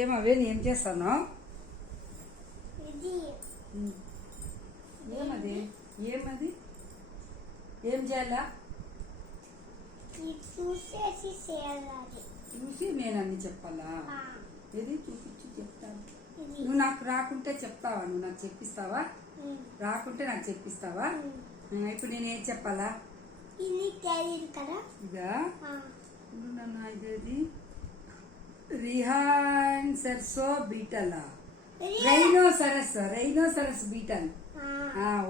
ఏమవే ఏం చేస్తాను? ఏమది ఏమది ఏం చేయాలా? చూసి నేను అన్ని చెప్పాలా? ఏది చూపించి చెప్తాను. నువ్వు నాకు రాకుంటే చెప్తావా? నువ్వు నాకు చెప్పిస్తావా? రాకుంటే నాకు చెప్పిస్తావా? ఇప్పుడు నేను ఏం చెప్పాలా? ఇదా ఇది రిహాన్ సర్సో beetle rhinoceros beetle.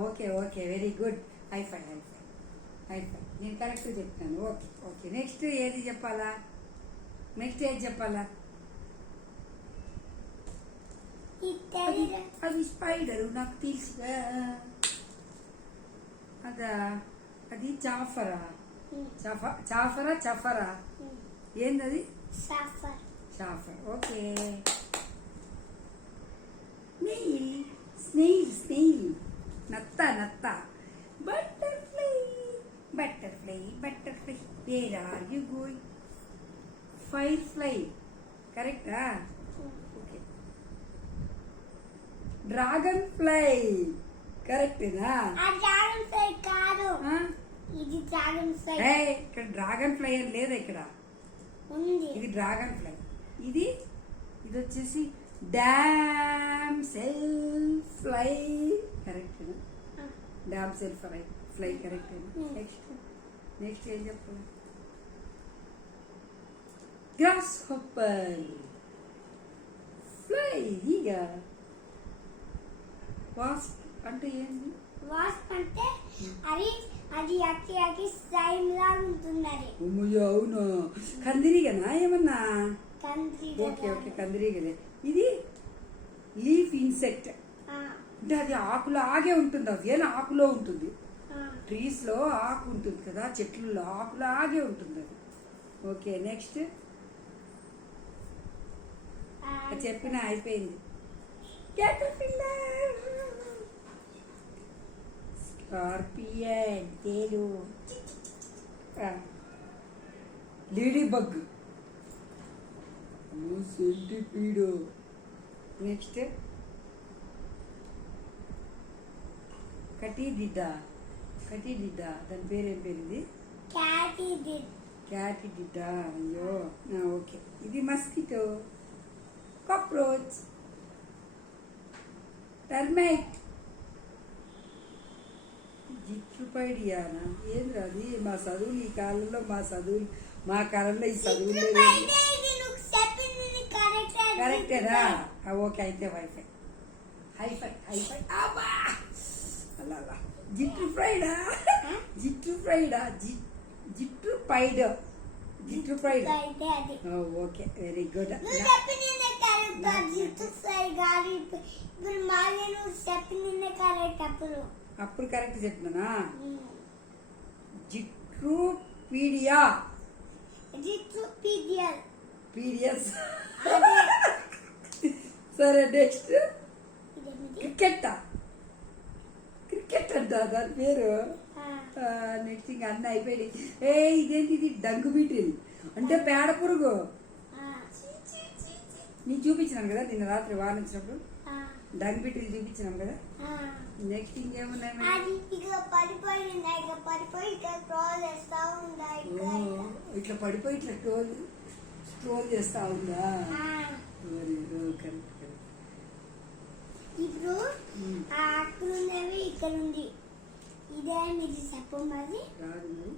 Okay okay very good. Hi fi నేను కరెక్ట్ చెప్తాను. ఓకే ఓకే నెక్స్ట్ ఏది చెప్పాలా? నెక్స్ట్ ఏది చెప్పాలా? అది స్పైడర్ నాకు తెలుసుగా. అదా అది చఫరా ఏందది? షాఫర్. ఓకే స్నేయిల్ నత్త butterfly where are you going? Firefly కరెక్టా? ఓకే డ్రాగన్ ఫ్లై కరెక్టేనా? ఇక్కడ డ్రాగన్ ఫ్లై అని లేదా? ఇక్కడ ఇది డ్రాగన్ ఫ్లై. ఇది వచ్చేసి డామ్ సెల్ ఫ్లై కరెక్టేనా? డామ్ సెల్ ఫ్లై కరెక్టేనా? నెక్స్ట్ ఏం చెప్పాలి? Grasshopper fly. ఈగ. వాస్ప్ అంటే ఏంటి? వాస్ప్ అంటే అది అట్టి స్లైమ్ లాగా ఉంటుంది. అవునా? కందిరీగనా ఏమన్నా? ఓకే ఓకే కందిరీగలే. ఇది లీఫ్ ఇన్సెక్ట్ అంటే అది ఆకులాగే ఉంటుంది. అదేనా ఆకులో ఉంటుంది. ట్రీస్ లో ఆకు ఉంటుంది కదా, చెట్లలో ఆకులాగే ఉంటుంది అది. ఓకే నెక్స్ట్ చెప్పిన అయిపోయింది. క్యాటర్పిల్లర్ స్కార్పియన్ తేలు లేడీ బగ్ సెంటిపీడ్. నెక్స్ట్ కటిడిడా దాని పేరేం పేరు? ఇది క్యాటిడిడా. అయ్యో ఓకే. ఇది మస్కిటో, కాక్రోచ్, టర్మైట్, జిట్రుపైడియానా ఏంద్ర అది? మా చదువులు ఈ కాలంలో మా కాలంలో ఈ చదువులు కరెక్టేనా? ఓకే అయితే హైఫై అలా జిట్రుపైడా ఓకే వెరీ గుడ్. అప్పుడు కరెక్ట్ చెప్పినా? పీడియస్. సరే నెక్స్ట్ క్రికెట్ అంట దాని పేరు. నెక్స్ట్ ఇంకా అన్నీ అయిపోయి. ఇదేంటి? ఇది డంగు బీటిల్ అంటే పేడ పురుగు. నీకు చూపించినాను కదా నిన్న రాత్రి వాన వచ్చినప్పుడు. డంగు బీటిల్ చూపించినాం కదా. నెక్స్ట్ ఇంకేమున్నాయి? ఇట్లా పడిపోయి ఇట్లా స్ట్రోల్ చేస్తా ఉందా? ఇప్పుడు అక్కడ ఉన్నవి ఇక్కడ ఉంది. ఇదే మీరు చెప్పమది రాదు.